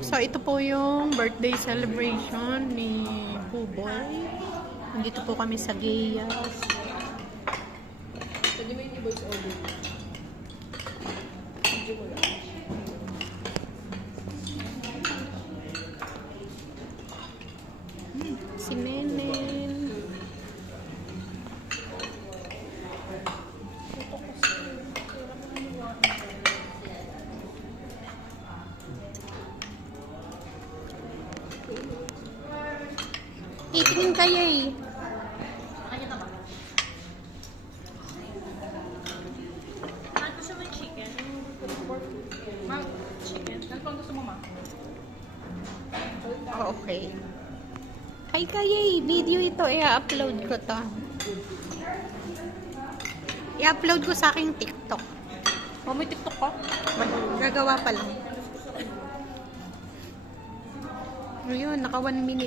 So, ito po yung birthday celebration ni Buboy. Nandito po kami sa Gayas. Pwede mo yung i-voice over. Medyo mo lang. Si Menen. Tingin kayo eh. Nakakita ba? Gusto mo yung chicken? Ma'am, chicken. Ano pang gusto mo, ma'am? Okay. Hi kayay, video ito. I-upload ko to. I-upload ko sa aking TikTok. Oh, may TikTok ka? Gagawa pa lang. Ayun, naka 1 minute.